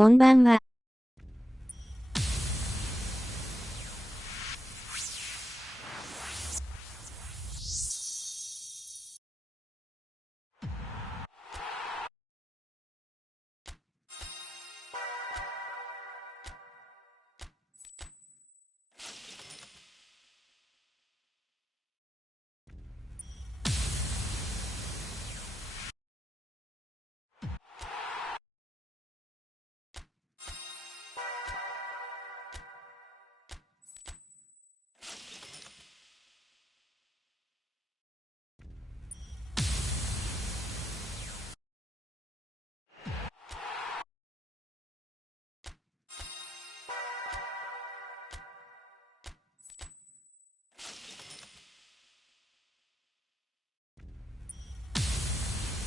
こんばんは。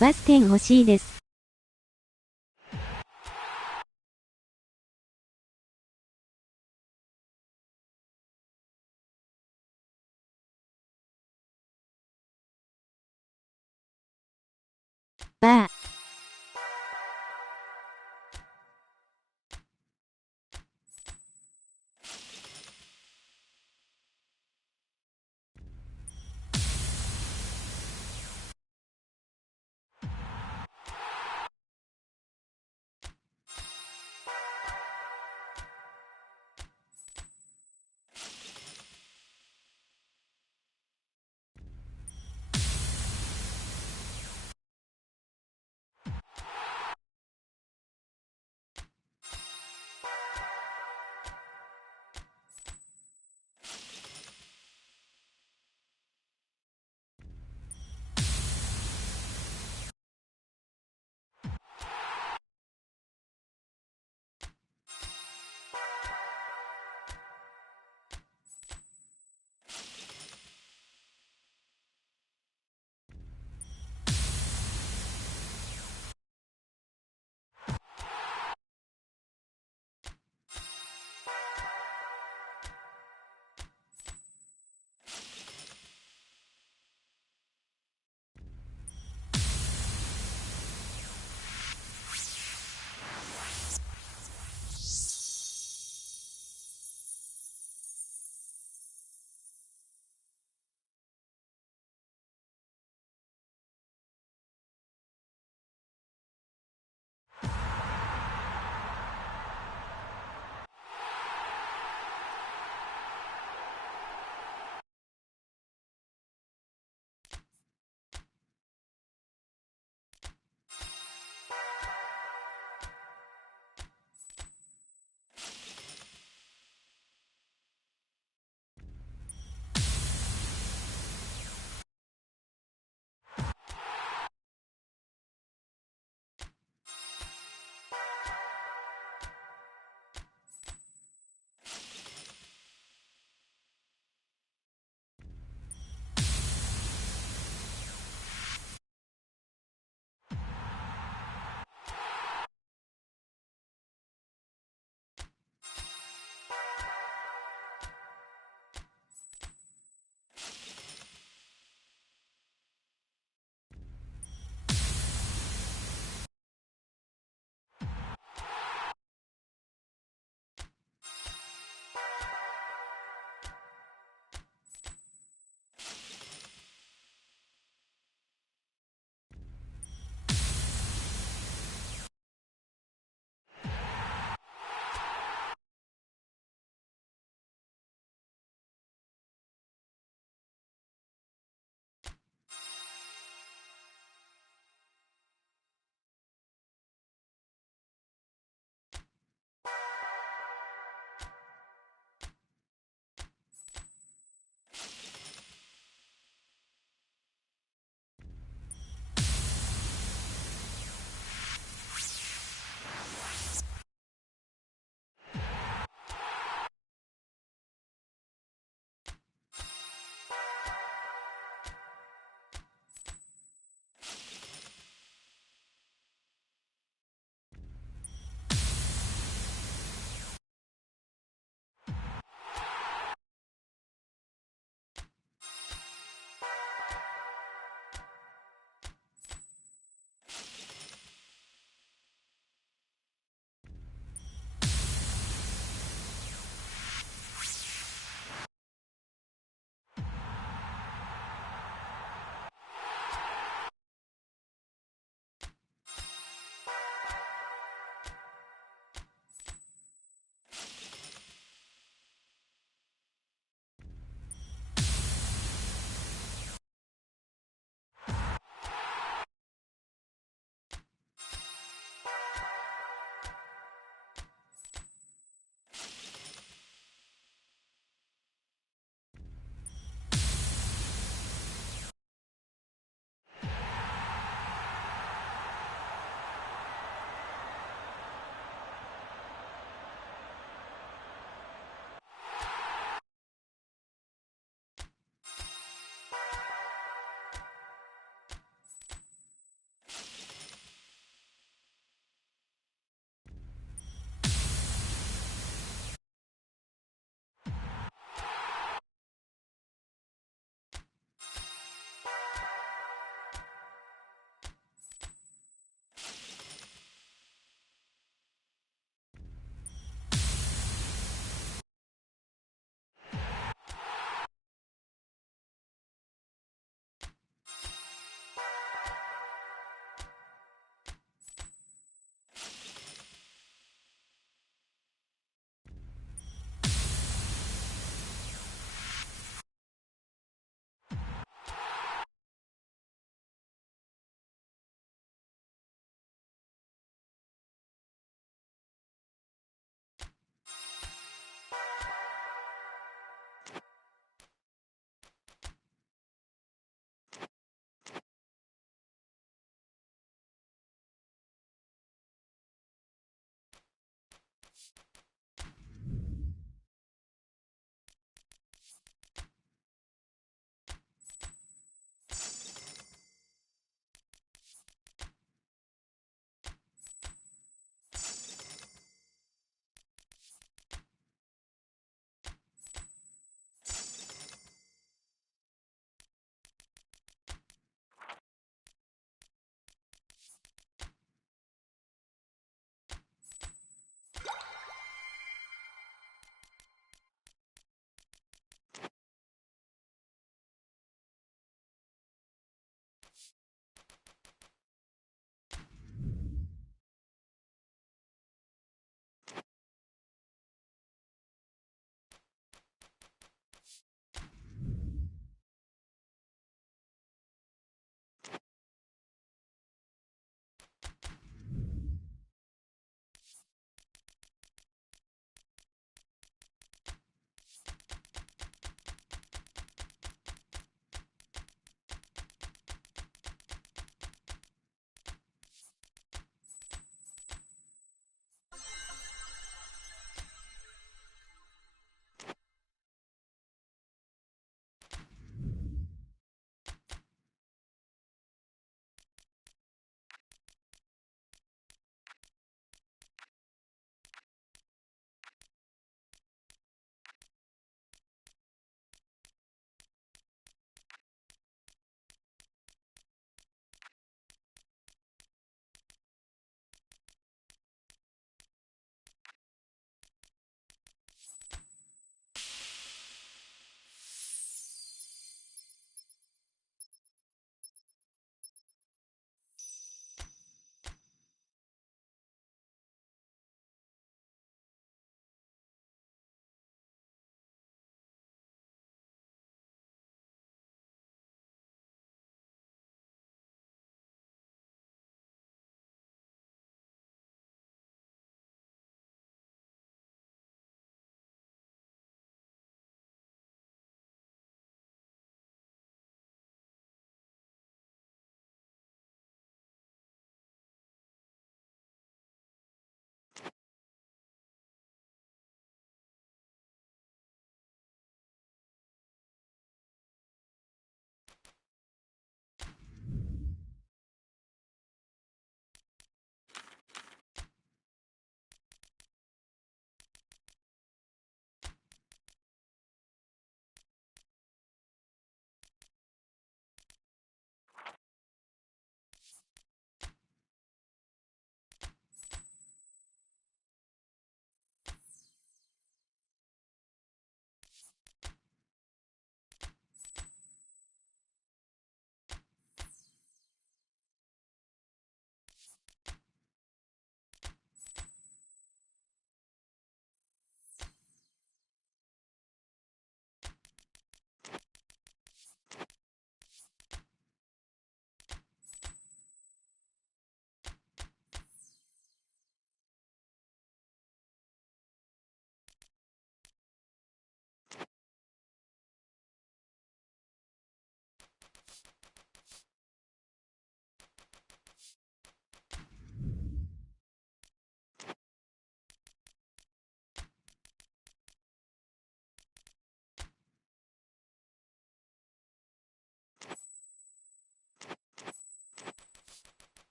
バス点欲しいです。バー。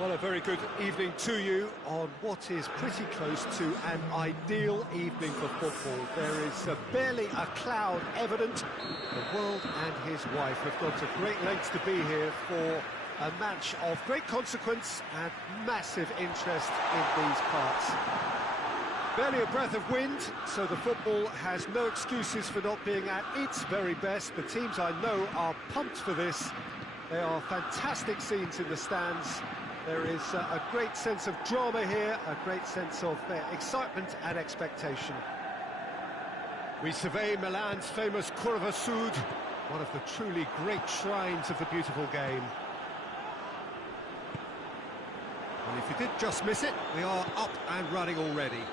Well, a very good evening to you on what is pretty close to an ideal evening for football. There is barely a cloud evident. The world and his wife have gone to great lengths to be here for a match of great consequence and massive interest in these parts. Barely a breath of wind, so the football has no excuses for not being at its very best. The teams I know are pumped for this. They are fantastic scenes in the stands. There is a great sense of drama here, a great sense of excitement and expectation. We survey Milan's famous Curva Sud, one of the truly great shrines of the beautiful game. And if you did just miss it, we are up and running already.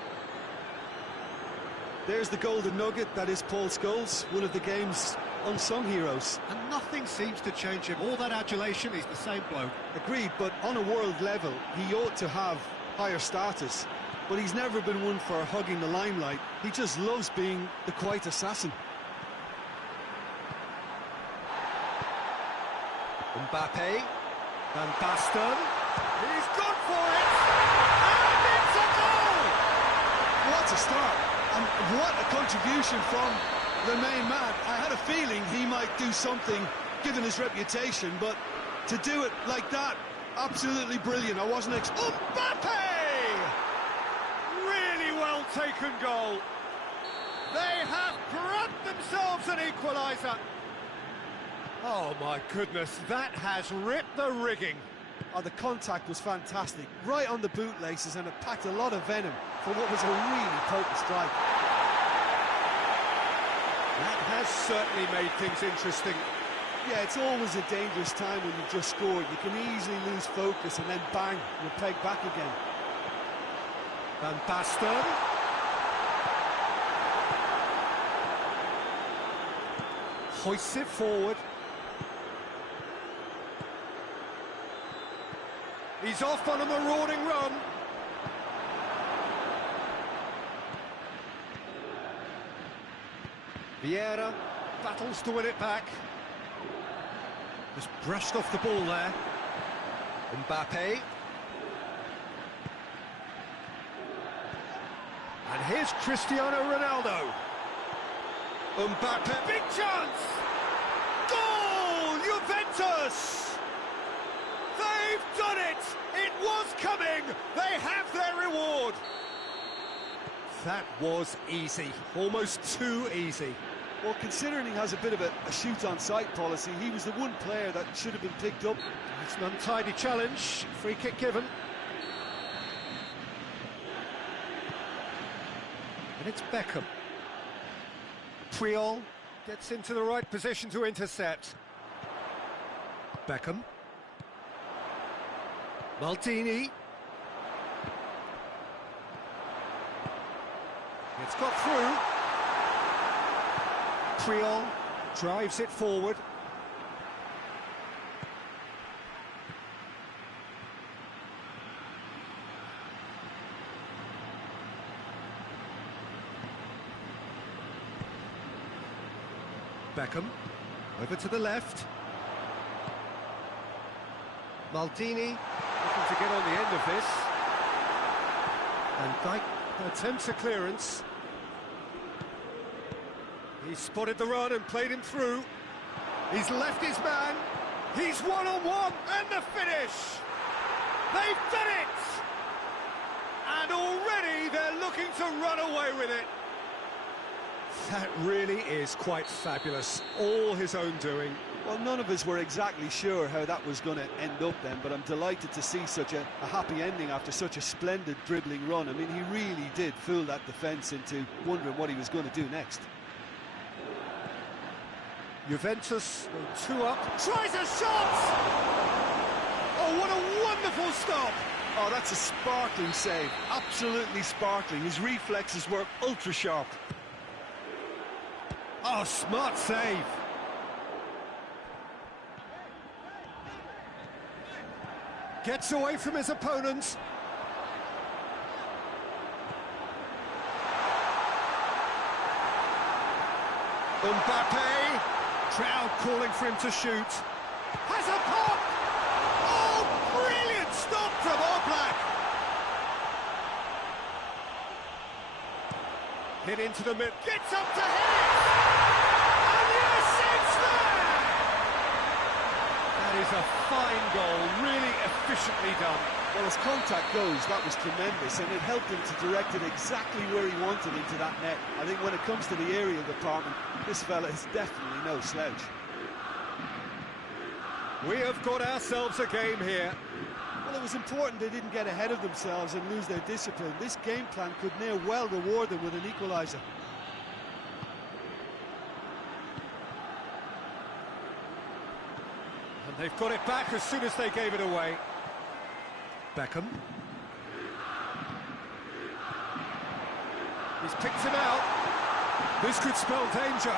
There's the golden nugget, that is Paul Scholes, one of the game's unsung heroes. And nothing seems to change him. All that adulation, he's the same bloke. Agreed, but on a world level, he ought to have higher status. But he's never been one for hugging the limelight. He just loves being the quiet assassin. Mbappe, Van Basten, he's gone for it! And it's a goal! What a start! And what a contribution from the main man. I had a feeling he might do something, given his reputation, but to do it like that, absolutely brilliant. I wasn't Mbappe! Really well taken goal. They have brought themselves an equaliser. Oh my goodness, that has ripped the rigging. Oh, the contact was fantastic, right on the bootlaces, and it packed a lot of venom for what was a really potent strike. That has certainly made things interesting. Yeah, it's always a dangerous time when you've just scored. You can easily lose focus and then bang, you're pegged back again. Van Basten. Hoists it forward. He's off on a marauding run. Vieira battles to win it back. Just brushed off the ball there. Mbappe. And here's Cristiano Ronaldo. Mbappe, big chance! Goal! Juventus! They've done it! It was coming! They have their reward! That was easy. Almost too easy. Well, considering he has a bit of a shoot-on-sight policy, he was the one player that should have been picked up. It's an untidy challenge. Free kick given. And it's Beckham. Puyol gets into the right position to intercept. Beckham. Maldini. It's got through. Puyol drives it forward. Beckham over to the left. Maldini looking to get on the end of this. And Dyke attempts a clearance. He spotted the run and played him through. He's left his man. He's one-on-one, and the finish! They've done it! And already they're looking to run away with it. That really is quite fabulous. All his own doing. Well, none of us were exactly sure how that was going to end up then, but I'm delighted to see such a happy ending after such a splendid dribbling run. I mean, he really did fool that defence into wondering what he was going to do next. Juventus, 2 up, tries a shot! Oh, what a wonderful stop! Oh, that's a sparkling save, absolutely sparkling. His reflexes were ultra sharp. Oh, smart save! Gets away from his opponents. Mbappe, crowd calling for him to shoot. Has a pop! Oh, brilliant! stop from Oblak. Hit into the mid, gets up to hit it! And yes, it's there! That is a fine goal, really efficiently done. Well, as contact goes, that was tremendous, and it helped him to direct it exactly where he wanted into that net. I think when it comes to the aerial department, this fella is definitely no slouch. We have got ourselves a game here. Well, it was important they didn't get ahead of themselves and lose their discipline. This game plan could near well reward them with an equaliser. And they've got it back as soon as they gave it away. Beckham. He's picked him out. This could spell danger.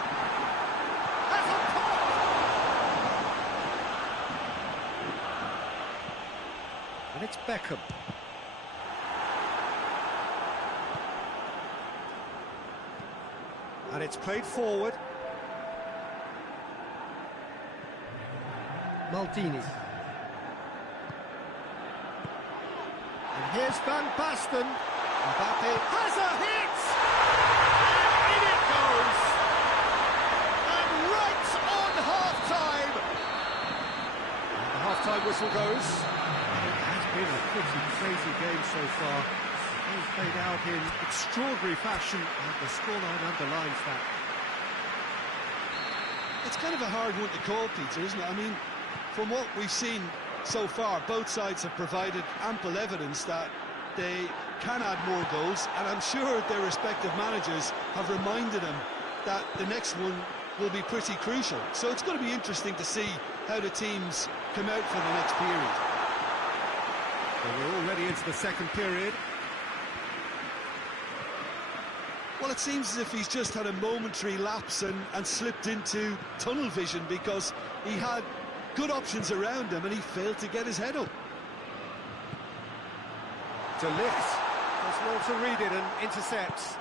Has a pop! And it's Beckham. And it's played forward. Maldini. And here's Van Basten. Mbappe has a hit! And in it goes! And right on half-time! And the half-time whistle goes. It has been a pretty crazy game so far. It's played out in extraordinary fashion, and the scoreline underlines that. It's kind of a hard one to call, Peter, isn't it? I mean, from what we've seen so far, both sides have provided ample evidence that they can add more goals, and I'm sure their respective managers have reminded them that the next one will be pretty crucial. So it's going to be interesting to see how the teams come out for the next period. Well, we're already into the second period. Well, it seems as if he's just had a momentary lapse and slipped into tunnel vision, because he had good options around him and he failed to get his head up. De Ligt does well to read it and intercepts.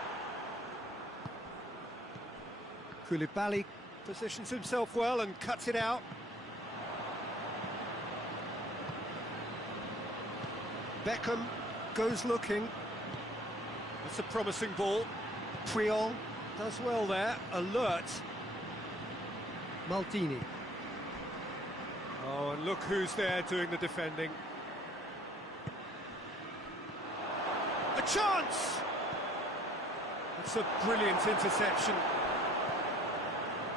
Koulibaly positions himself well and cuts it out. Beckham goes looking. That's a promising ball. Puyol does well there, alert. Maldini. Oh, and look who's there doing the defending. A chance! That's a brilliant interception.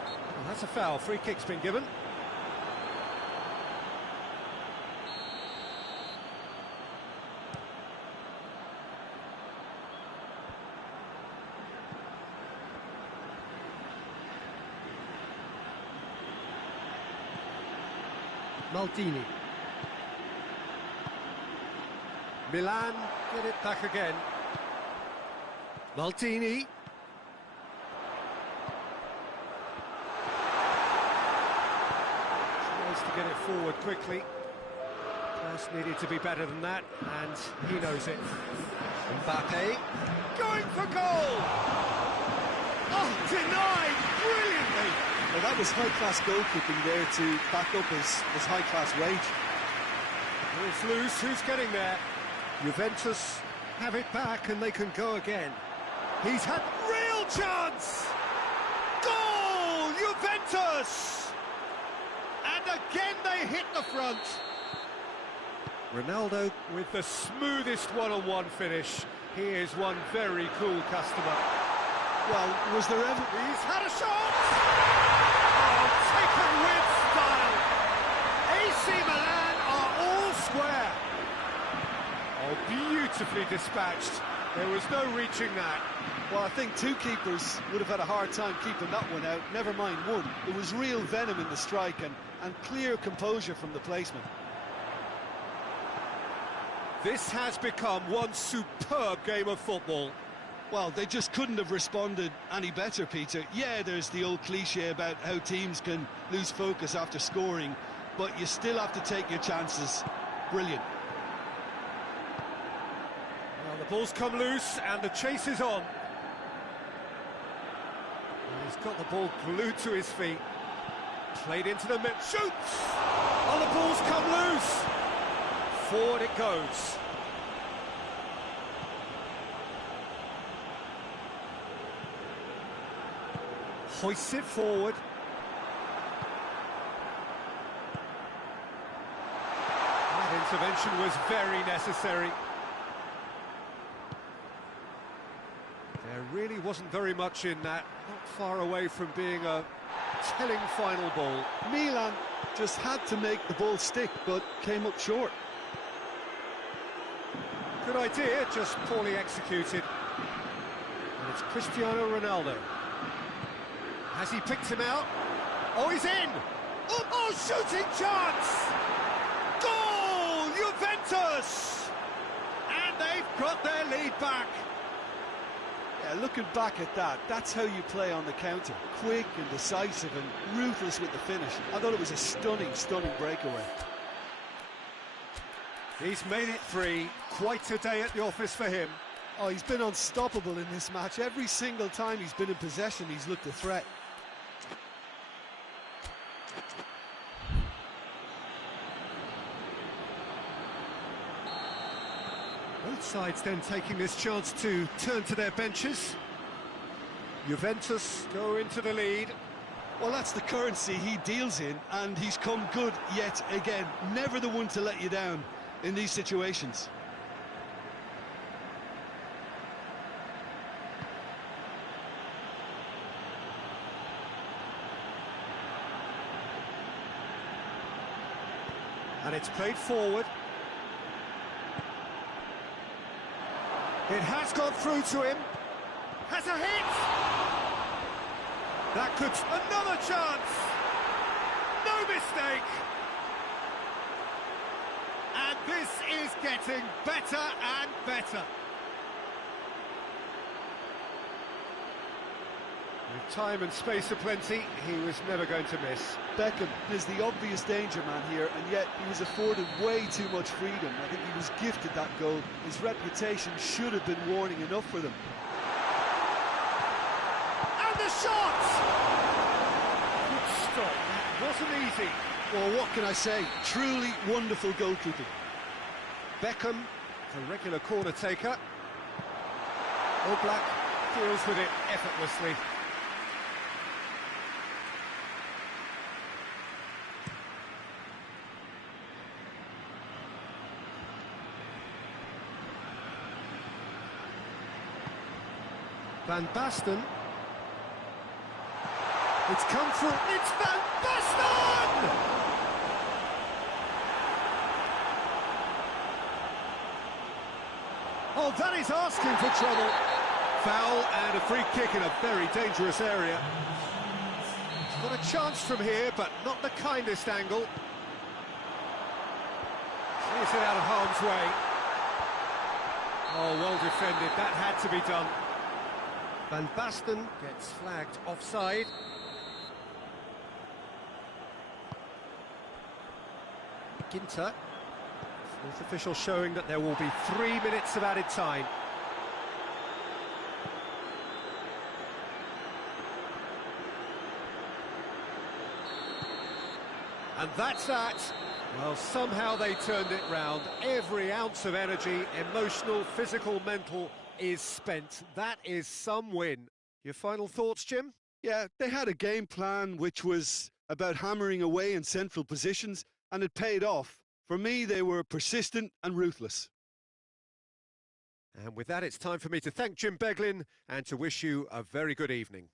Well, that's a foul. Free kick's been given. Maldini. Milan get it back again. Maldini. Tries to get it forward quickly. Pass needed to be better than that, and he knows it. Mbappe going for goal! Oh, denied brilliantly! Well, that was high-class goalkeeping there to back up his high-class wage. It's loose, who's getting there? Juventus have it back and they can go again. He's had real chance! Goal! Juventus! And again they hit the front. Ronaldo with the smoothest one-on-one finish. He is one very cool customer. Well, was there ever... He's had a shot! Oh, taken with style! AC Milan are all square. Oh, beautifully dispatched. There was no reaching that. Well, I think two keepers would have had a hard time keeping that one out, never mind one. There was real venom in the strike and clear composure from the placement. This has become one superb game of football. Well, they just couldn't have responded any better, Peter. Yeah, there's the old cliche about how teams can lose focus after scoring, but you still have to take your chances. Brilliant. Well, the ball's come loose and the chase is on. And he's got the ball glued to his feet. Played into the mid, shoots! Oh, the ball's come loose! Forward it goes. Hoists it forward. That intervention was very necessary. There really wasn't very much in that, not far away from being a telling final ball. Milan just had to make the ball stick, but came up short. Good idea, just poorly executed. And it's Cristiano Ronaldo. Has he picked him out? Oh, he's in! Oh, shooting chance! Goal! Juventus! And they've got their lead back. Yeah, looking back at that, that's how you play on the counter. Quick and decisive and ruthless with the finish. I thought it was a stunning, stunning breakaway. He's made it 3. Quite a day at the office for him. Oh, he's been unstoppable in this match. Every single time he's been in possession, he's looked a threat. Both sides then taking this chance to turn to their benches. Juventus go into the lead. Well, that's the currency he deals in, and he's come good yet again. Never the one to let you down in these situations. And it's played forward. It has gone through to him. Has a hit! That could... Another chance! No mistake! And this is getting better and better. With time and space aplenty, he was never going to miss. Beckham is the obvious danger man here, and yet he was afforded way too much freedom. I think he was gifted that goal. His reputation should have been warning enough for them. And the shot! Good stop. That wasn't easy. Well, what can I say? Truly wonderful goalkeeping. Beckham, the regular corner taker. Oblak deals with it effortlessly. Van Basten. It's come through. It's Van Basten! Oh, that is asking for trouble. Foul and a free kick in a very dangerous area. He's got a chance from here, but not the kindest angle. Clears it out of harm's way. Oh, well defended. That had to be done. Van Basten gets flagged offside. Ginter. Fourth official showing that there will be 3 minutes of added time. And that's that. Well, somehow they turned it round. Every ounce of energy, emotional, physical, mental, is spent. That is some win. Your final thoughts, Jim? Yeah, they had a game plan which was about hammering away in central positions, and it paid off. For me, they were persistent and ruthless. And with that, it's time for me to thank Jim Beglin and to wish you a very good evening.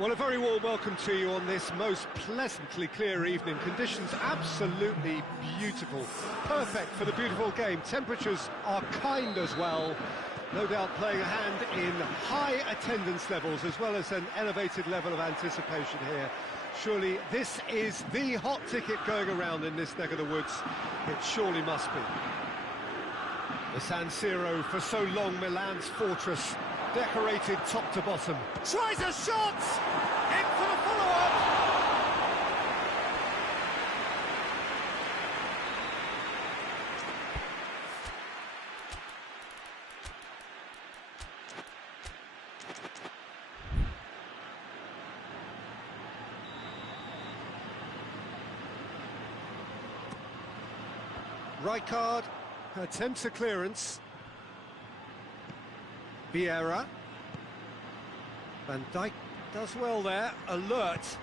Well, a very warm welcome to you on this most pleasantly clear evening. Conditions absolutely beautiful. Perfect for the beautiful game. Temperatures are kind as well. No doubt playing a hand in high attendance levels as well as an elevated level of anticipation here. Surely this is the hot ticket going around in this neck of the woods. It surely must be. The San Siro, for so long Milan's fortress, decorated top to bottom. Tries a shot! In for the follow-up! Rijkaard attempts a clearance. Vieira. Van Dijk does well there, alert.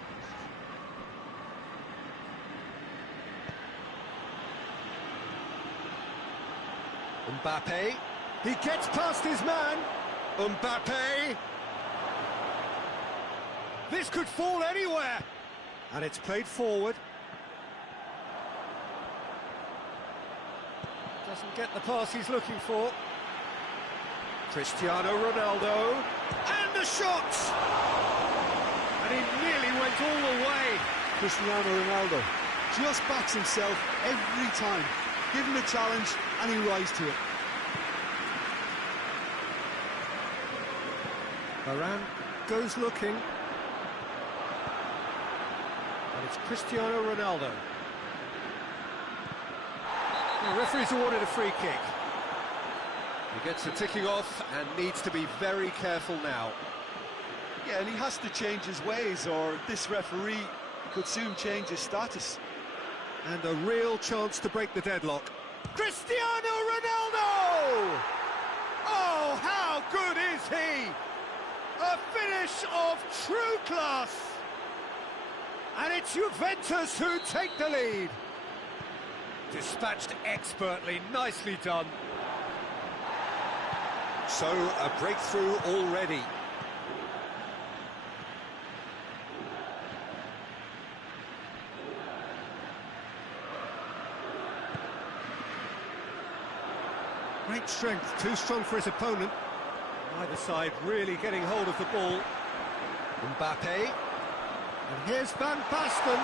Mbappe. He gets past his man. Mbappe. This could fall anywhere. And it's played forward. Doesn't get the pass he's looking for. Cristiano Ronaldo, and the shot! And he nearly went all the way. Cristiano Ronaldo just backs himself every time. Give him a challenge and he rises to it. Varane goes looking. And it's Cristiano Ronaldo. The referee's awarded a free kick. He gets the ticking off and needs to be very careful now. Yeah, and he has to change his ways or this referee could soon change his status. And a real chance to break the deadlock. Cristiano Ronaldo! Oh, how good is he? A finish of true class. And it's Juventus who take the lead. Dispatched expertly, nicely done. So, a breakthrough already. Great strength, too strong for his opponent. Either side really getting hold of the ball. Mbappe. And here's Van Basten.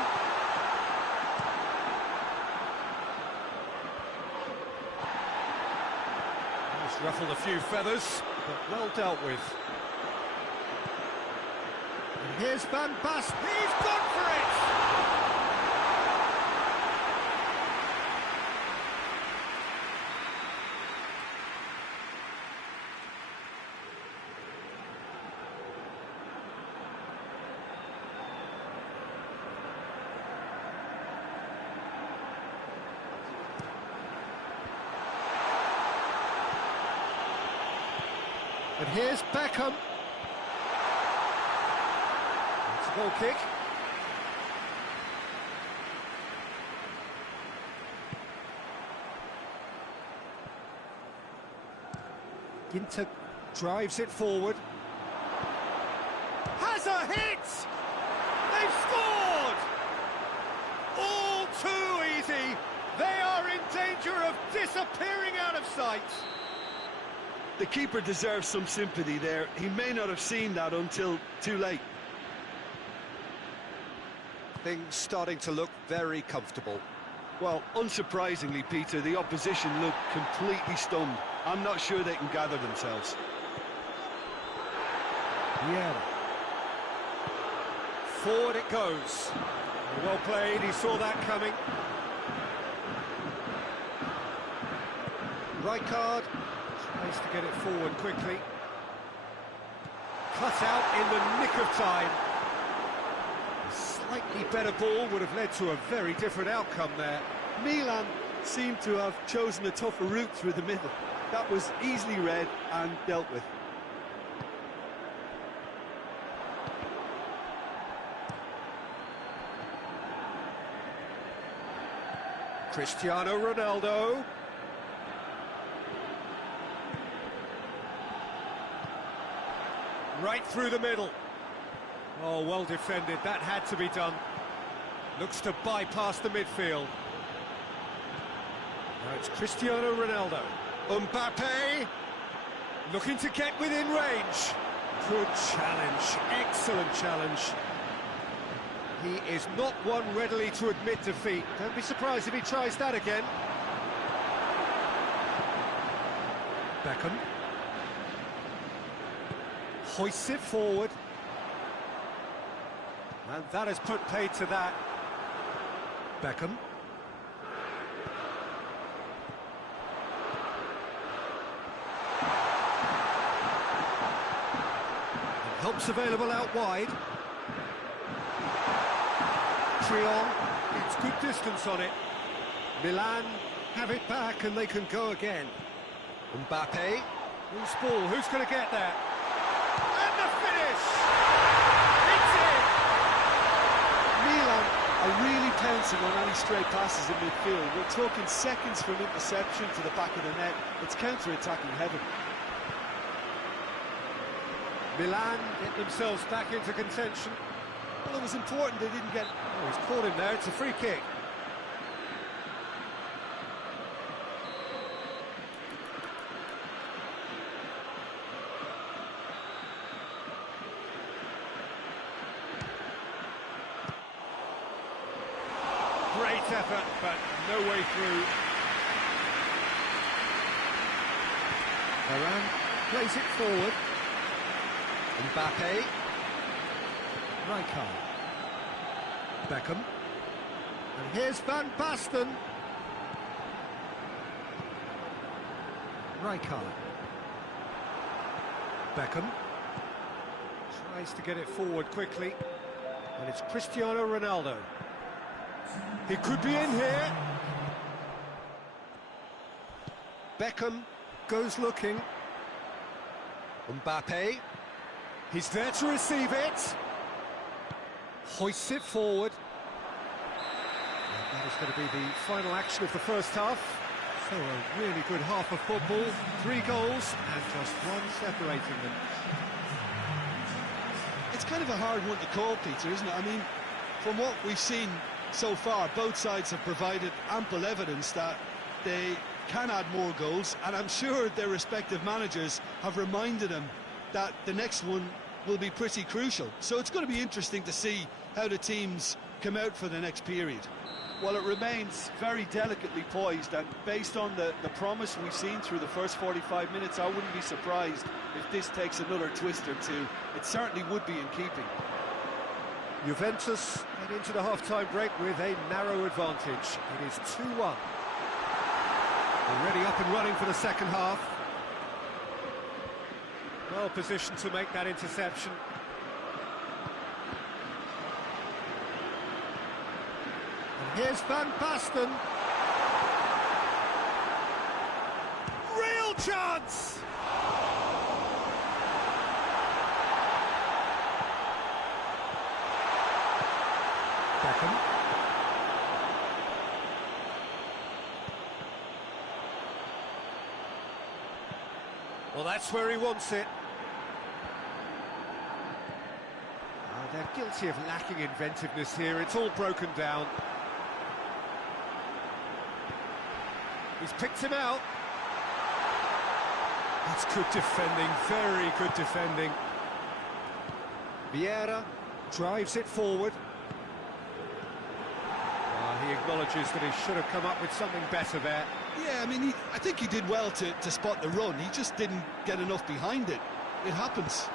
Ruffled a few feathers, but well dealt with. And here's Van Basten. He's gone for it! And here's Beckham. It's a goal kick. Ginter drives it forward. Has a hit! They've scored! All too easy. They are in danger of disappearing out of sight. The keeper deserves some sympathy there. He may not have seen that until too late. Things starting to look very comfortable. Well, unsurprisingly, Peter, the opposition look completely stunned. I'm not sure they can gather themselves. Yeah. Forward it goes. Well played, he saw that coming. Rijkaard tries to get it forward quickly. Cut out in the nick of time. A slightly better ball would have led to a very different outcome there. Milan seemed to have chosen a tougher route through the middle. That was easily read and dealt with. Cristiano Ronaldo. Right through the middle. Oh, well defended. That had to be done. Looks to bypass the midfield. Now it's Cristiano Ronaldo. Mbappe looking to get within range. Good challenge. Excellent challenge. He is not one readily to admit defeat. Don't be surprised if he tries that again. Beckham hoists it forward. And that has put paid to that. Beckham. And help's available out wide. Trion gets good distance on it. Milan have it back and they can go again. Mbappe. Loose ball, who's going to get that? And the finish! It's in! Milan are really pouncing on any stray passes in midfield. We're talking seconds from interception to the back of the net. It's counter-attacking heaven. Milan get themselves back into contention. Well, it was important they didn't get... Oh, he's caught him there, it's a free kick. Great effort, but no way through. Varane plays it forward. Mbappe. Rijkaard. Beckham. And here's Van Basten. Rijkaard. Beckham. Tries to get it forward quickly. And it's Cristiano Ronaldo. He could be in here. Beckham goes looking. Mbappe. He's there to receive it. Hoists it forward. And that is going to be the final action of the first half. So a really good half of football. 3 goals and just one separating them. It's kind of a hard one to call, Peter, isn't it? I mean, from what we've seen so far, both sides have provided ample evidence that they can add more goals, and I'm sure their respective managers have reminded them that the next one will be pretty crucial. So it's going to be interesting to see how the teams come out for the next period. Well, it remains very delicately poised, and based on the promise we've seen through the first 45 minutes, I wouldn't be surprised if this takes another twist or two. It certainly would be in keeping. Juventus head into the half-time break with a narrow advantage. It is 2-1. Already up and running for the second half. Well positioned to make that interception. And here's Van Basten. Real chance! Beckham. Well, that's where he wants it. They're guilty of lacking inventiveness here. It's all broken down. He's picked him out. That's good defending, very good defending. Vieira drives it forward. He acknowledges that he should have come up with something better there. Yeah, I mean, I think he did well to spot the run. He just didn't get enough behind it. It happens.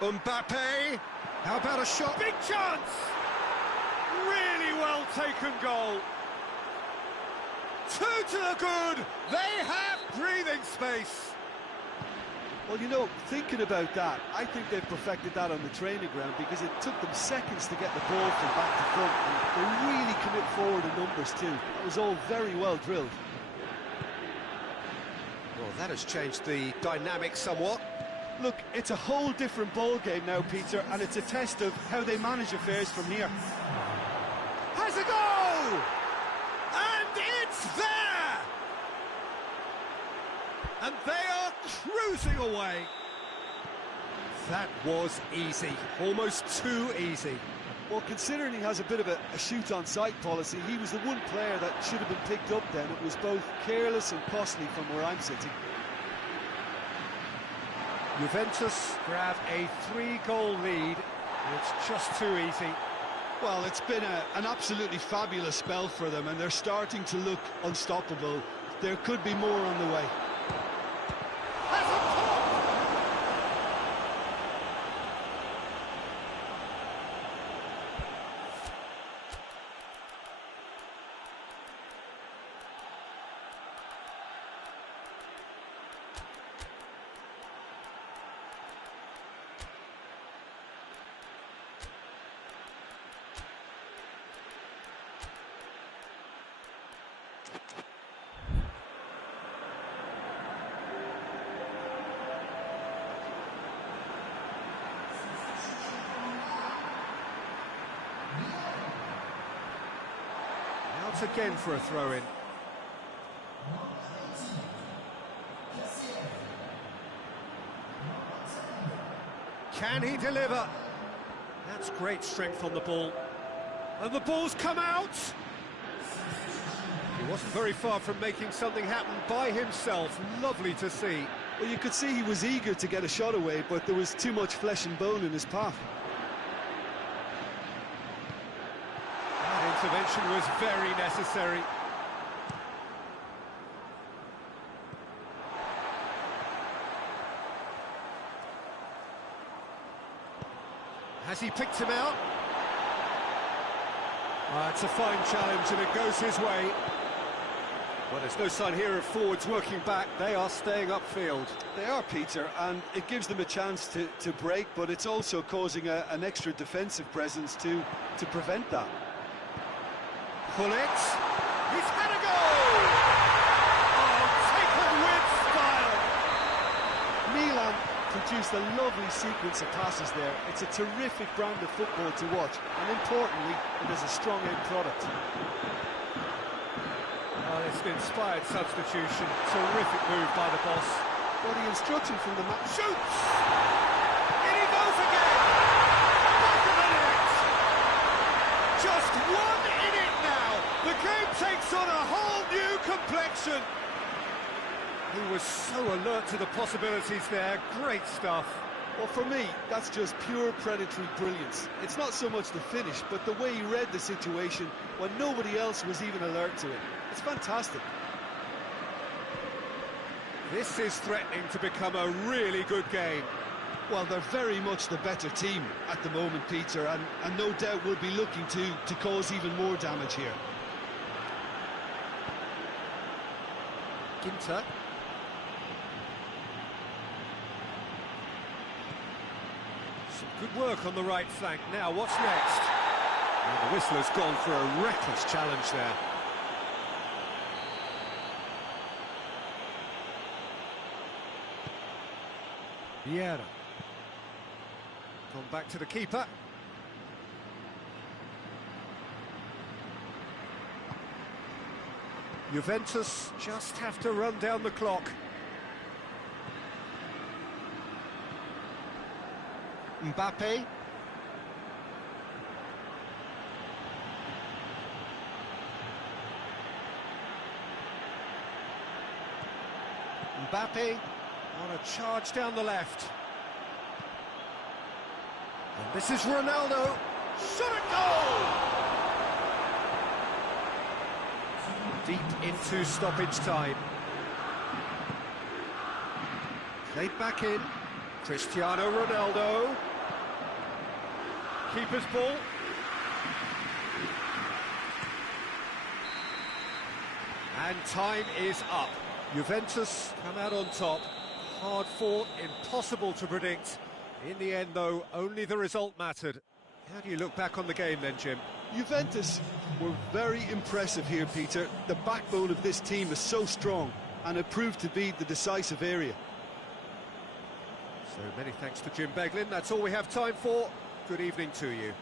Mbappe, how about a shot? Big chance! Really well taken goal. 2 to the good. They have breathing space. Well, you know, thinking about that, I think they've perfected that on the training ground because it took them seconds to get the ball from back to front. And they really commit forward in numbers too. That was all very well drilled. Well, that has changed the dynamic somewhat. Look, it's a whole different ball game now, Peter, and it's a test of how they manage affairs from here. Has a goal! And it's there! And they are cruising away. That was easy, almost too easy. Well, considering he has a bit of a shoot-on-sight policy, he was the one player that should have been picked up then. It was both careless and costly from where I'm sitting. Juventus grab a 3-goal lead. It's just too easy. Well, it's been an absolutely fabulous spell for them, and they're starting to look unstoppable. There could be more on the way. Out again for a throw-in. Can he deliver? That's great strength on the ball. And the ball's come out! He wasn't very far from making something happen by himself. Lovely to see. Well, you could see he was eager to get a shot away, but there was too much flesh and bone in his path. That intervention was very necessary. Has he picked him out? It's a fine challenge and it goes his way. Well, there's no sign here of forwards working back. They are staying upfield. They are, Peter, and it gives them a chance to break, but it's also causing an extra defensive presence to prevent that. Pull it. He's had a goal! Oh, taken with style! Milan produced a lovely sequence of passes there. It's a terrific brand of football to watch, and importantly, it is a strong end product. Well, it's an inspired substitution. Terrific move by the boss. Well, the instruction from the match... Shoots! In he goes again! Back of the net! Just one in it now! The game takes on a whole new complexion! He was so alert to the possibilities there. Great stuff. Well, for me, that's just pure predatory brilliance. It's not so much the finish, but the way he read the situation when nobody else was even alert to it. It's fantastic. This is threatening to become a really good game. Well, they're very much the better team at the moment, Peter, and no doubt will be looking to cause even more damage here. Ginter. Some good work on the right flank. Now, what's next? And the whistler's gone for a reckless challenge there. Vieira. Gone back to the keeper. Juventus just have to run down the clock. Mbappe. Mbappe on a charge down the left. And this is Ronaldo. Shot at goal! Deep into stoppage time. Played back in. Cristiano Ronaldo. Keeper's ball. And time is up. Juventus come out on top. Hard fought, impossible to predict. In the end, though, only the result mattered. How do you look back on the game then, Jim? Juventus were very impressive here, Peter. The backbone of this team is so strong, and it proved to be the decisive area. So many thanks to Jim Beglin. That's all we have time for. Good evening to you.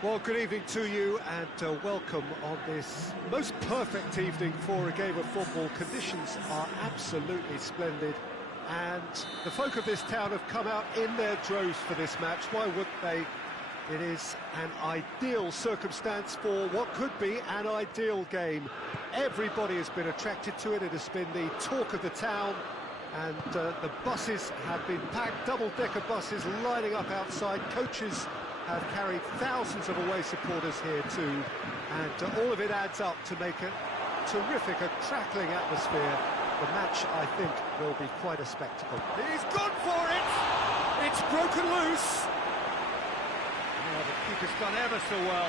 Well, good evening to you and welcome on this most perfect evening for a game of football. Conditions are absolutely splendid and the folk of this town have come out in their droves for this match. Why wouldn't they? It is an ideal circumstance for what could be an ideal game. Everybody has been attracted to it. It has been the talk of the town and the buses have been packed, double-decker buses lining up outside. Coaches have carried thousands of away supporters here too, and all of it adds up to make a terrific, a crackling atmosphere. The match, I think, will be quite a spectacle. He's gone for it! It's broken loose! Oh, the keeper's done ever so well.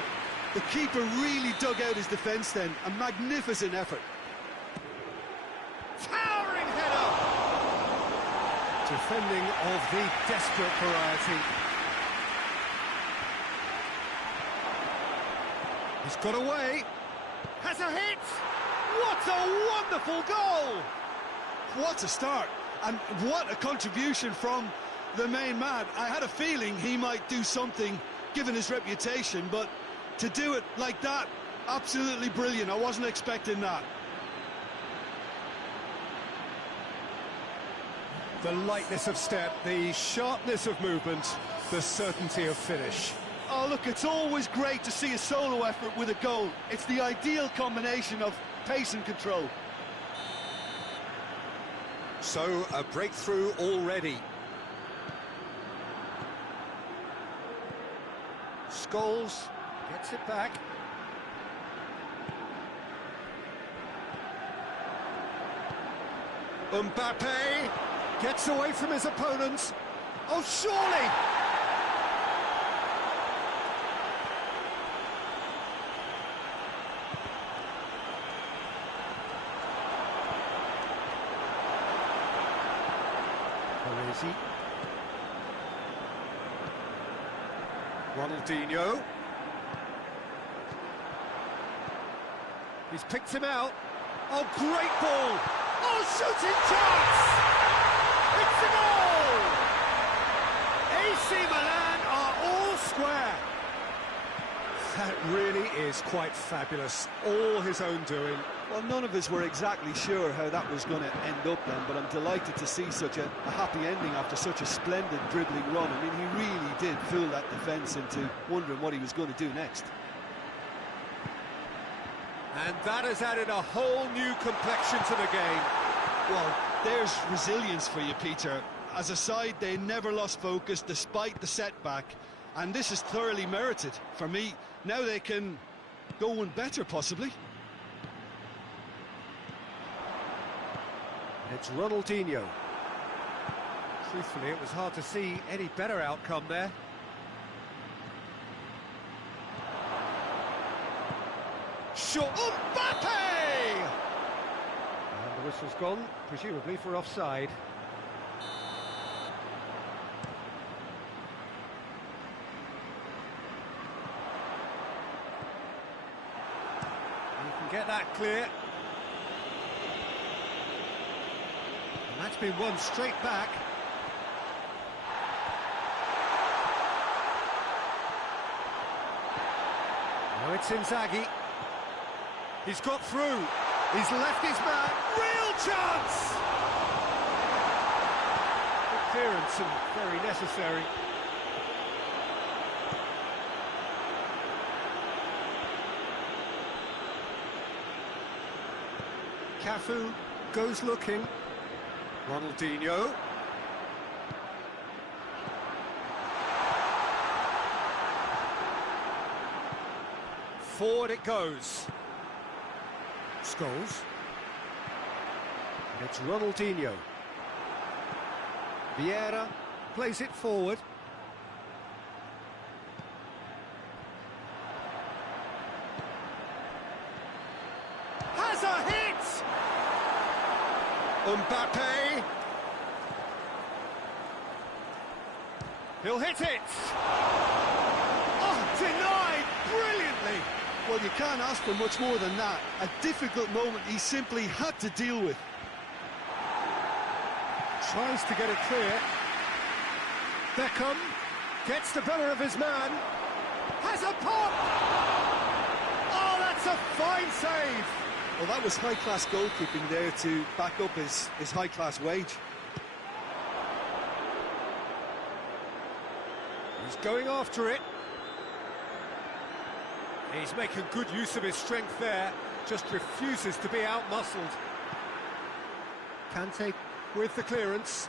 The keeper really dug out his defence then, a magnificent effort. Towering header! Defending of the desperate variety. He's got away. Has a hit. What a wonderful goal! What a start, and what a contribution from the main man. I had a feeling he might do something, given his reputation, but to do it like that, absolutely brilliant. I wasn't expecting that. The lightness of step, the sharpness of movement, the certainty of finish. Oh, look, it's always great to see a solo effort with a goal. It's the ideal combination of pace and control. So, a breakthrough already. Scholes gets it back. Mbappe gets away from his opponents. Oh, surely! Parisi. Ronaldinho. He's picked him out. Oh, great ball! Oh, shooting chance! It's a goal! AC Milan are all square. That really is quite fabulous. All his own doing. Well, none of us were exactly sure how that was going to end up then, but I'm delighted to see such a happy ending after such a splendid dribbling run. I mean, he really did fool that defence into wondering what he was going to do next. And that has added a whole new complexion to the game. Well, there's resilience for you, Peter. As a side, they never lost focus despite the setback, and this is thoroughly merited. For me, now they can go one better, possibly. It's Ronaldinho. Truthfully, it was hard to see any better outcome there. Shot. Mbappe! And the whistle's gone, presumably for offside. You can get that clear. And that's been won straight back. Now it's Inzaghi. He's got through. He's left his man. Real chance! Good clearance and very necessary. Cafu goes looking. Ronaldinho. Forward it goes. Scholes. It's Ronaldinho. Vieira plays it forward. Has a hit! Mbappe. He'll hit it! Oh, denied brilliantly! Well, you can't ask for much more than that. A difficult moment he simply had to deal with. Tries to get it clear. Beckham gets the better of his man. Has a pop! Oh, that's a fine save! Well, that was high-class goalkeeping there to back up his high-class wage. He's going after it. He's making good use of his strength there, just refuses to be out-muscled. Kante with the clearance.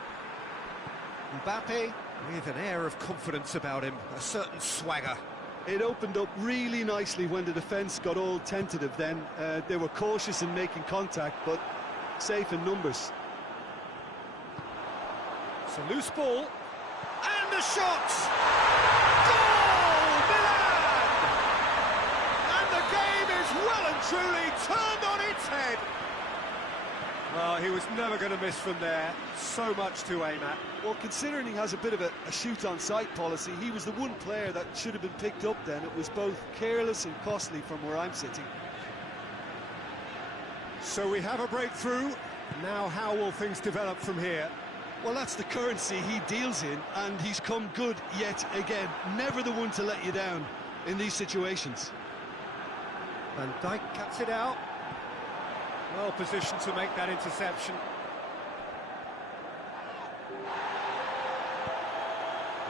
Mbappe with an air of confidence about him, a certain swagger. It opened up really nicely when the defence got all tentative then. They were cautious in making contact, but safe in numbers. It's a loose ball. And the shot! Goal! Milan! And the game is well and truly turned on its head. Well, he was never going to miss from there. So much to aim at. Well, considering he has a bit of a shoot-on-sight policy, he was the one player that should have been picked up then. It was both careless and costly from where I'm sitting. So we have a breakthrough. Now how will things develop from here? Well, that's the currency he deals in, and he's come good yet again. Never the one to let you down in these situations. Van Dijk cuts it out. Well positioned to make that interception.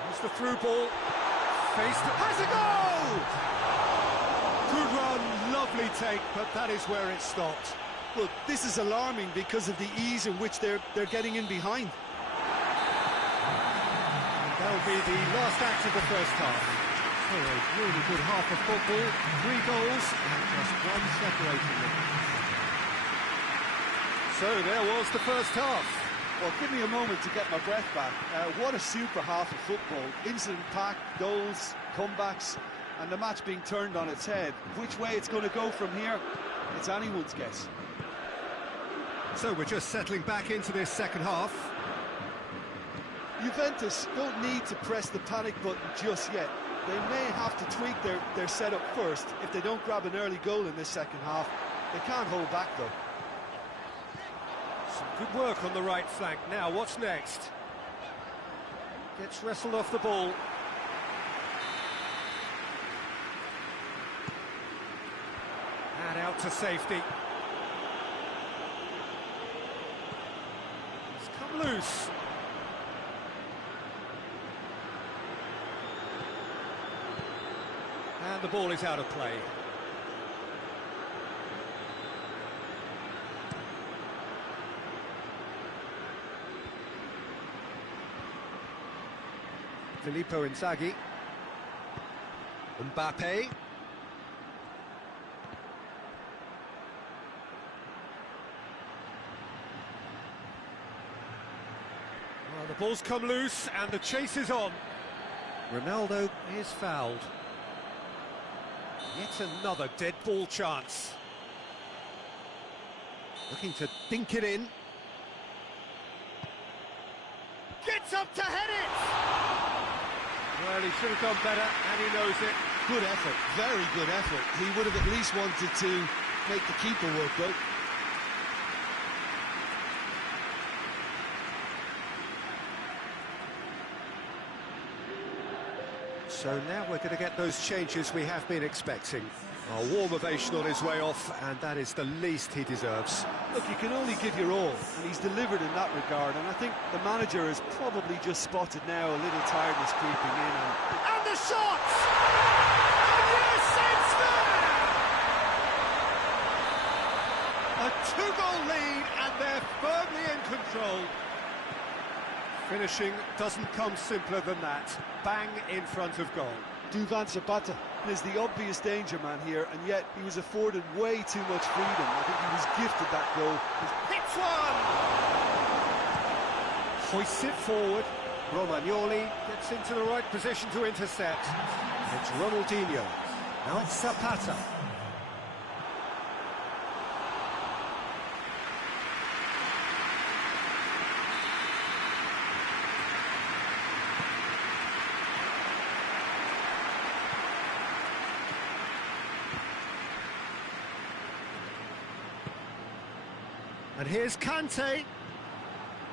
Here's the through ball. Faced it. Has a goal! Good run, lovely take, but that is where it stopped. Look, this is alarming because of the ease in which they're getting in behind. That'll be the last act of the first half. So a really good half of football, 3 goals and just one separating them. So there was the first half. Well, give me a moment to get my breath back. What a super half of football. Incident-packed, goals, comebacks, and the match being turned on its head. Which way it's going to go from here, it's anyone's guess. So we're just settling back into this second half. Juventus don't need to press the panic button just yet. They may have to tweak their setup first if they don't grab an early goal in this second half. They can't hold back, though. Some good work on the right flank. Now, what's next? Gets wrestled off the ball. And out to safety. It's come loose. And the ball is out of play. Filippo Inzaghi. Mbappe. Well, the ball's come loose and the chase is on. Ronaldo is fouled. Yet another dead ball chance. Looking to dink it in. Gets up to head it! Well, he should have done better, and he knows it. Good effort, very good effort. He would have at least wanted to make the keeper work, though. So now we're going to get those changes we have been expecting. A warm ovation on his way off, and that is the least he deserves. Look, you can only give your all, and he's delivered in that regard, and I think the manager has probably just spotted now a little tiredness creeping in. And the shot! And yes, it's there! A 2-goal lead, and they're firmly in control. Finishing doesn't come simpler than that. Bang in front of goal. Duvan Zapata is the obvious danger man here, and yet he was afforded way too much freedom. I think he was gifted that goal. Hits one! Hoists it forward. Romagnoli gets into the right position to intercept. It's Ronaldinho. Now it's Zapata. And here's Kante.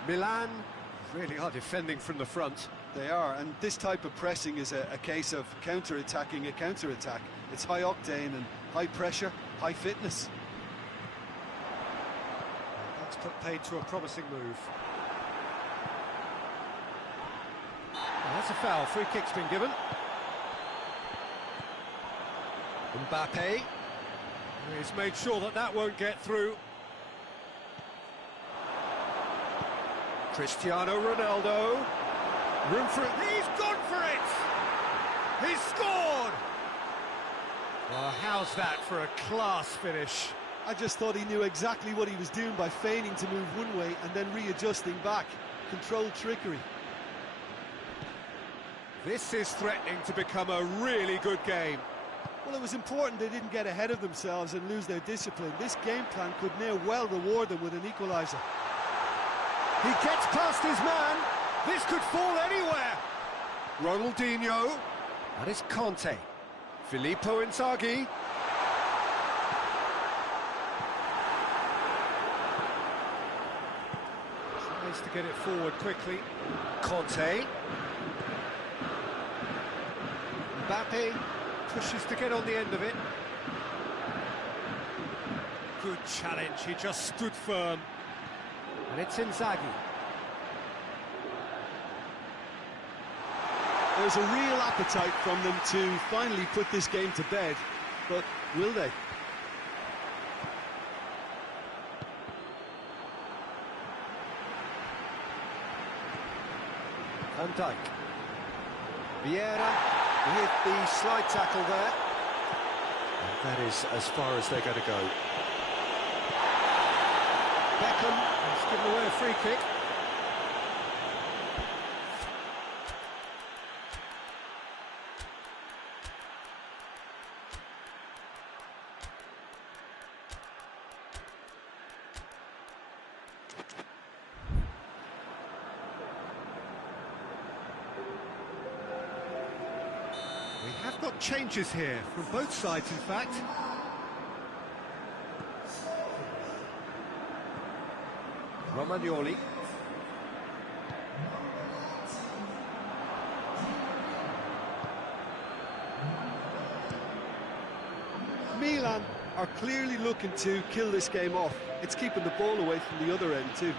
Milan really are defending from the front. They are, and this type of pressing is a case of counter-attacking a counter-attack. It's high octane and high pressure, high fitness. That's put paid to a promising move. Well, that's a foul. Free kick's been given. Mbappe. He's made sure that that won't get through. Cristiano Ronaldo. Room for it. He's gone for it! He's scored! Well, how's that for a class finish? I just thought he knew exactly what he was doing by feigning to move one way and then readjusting back. Controlled trickery. This is threatening to become a really good game. Well, it was important they didn't get ahead of themselves and lose their discipline. This game plan could now well reward them with an equaliser. He gets past his man. This could fall anywhere. Ronaldinho. That is Conte. Filippo Inzaghi. Tries to get it forward quickly. Conte. Mbappe pushes to get on the end of it. Good challenge, he just stood firm. And it's Inzaghi. There's a real appetite from them to finally put this game to bed, but will they? Van Dijk. Vieira with the slide tackle there. And that is as far as they're going to go. Beckham has given away a free kick. We have got changes here, from both sides in fact. Romagnoli. Milan are clearly looking to kill this game off. It's keeping the ball away from the other end too.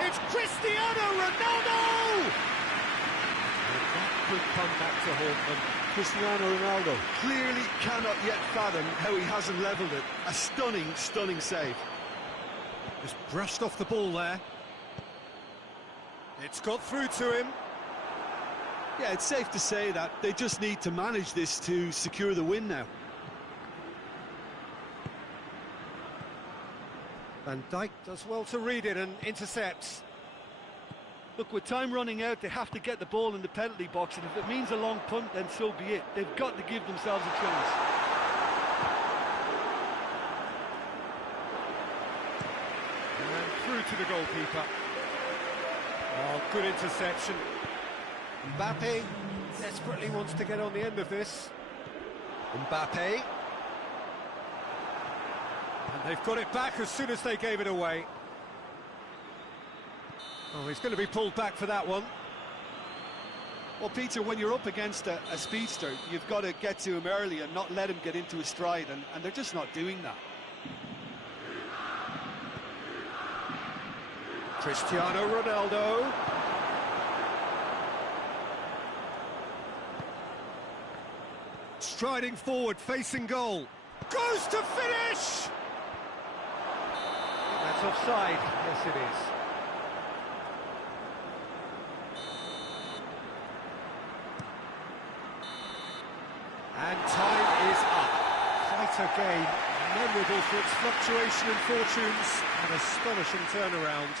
It's Cristiano Ronaldo! And that could come back to haunt them. Cristiano Ronaldo clearly cannot yet fathom how he hasn't levelled it. A stunning, stunning save. Just brushed off the ball there. It's got through to him. Yeah, it's safe to say that they just need to manage this to secure the win now. Van Dijk does well to read it and intercepts. Look, with time running out, they have to get the ball in the penalty box, and if it means a long punt, then so be it. They've got to give themselves a chance. And through to the goalkeeper. Oh, good interception. Mbappe desperately wants to get on the end of this. Mbappe. And they've got it back as soon as they gave it away. Oh, he's going to be pulled back for that one. Well, Peter, when you're up against a speedster, you've got to get to him early and not let him get into his stride, and they're just not doing that. Cristiano Ronaldo. Striding forward, facing goal. Goes to finish! That's offside. Yes, it is. And time is up. Quite a game, memorable for its fluctuation in fortunes, an astonishing turnaround.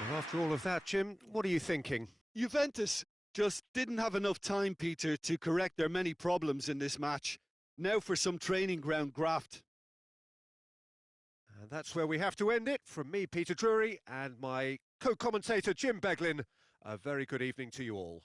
Well, after all of that, Jim, what are you thinking? Juventus just didn't have enough time, Peter, to correct their many problems in this match. Now for some training ground graft. And that's where we have to end it. From me, Peter Drury, and my co-commentator, Jim Beglin, a very good evening to you all.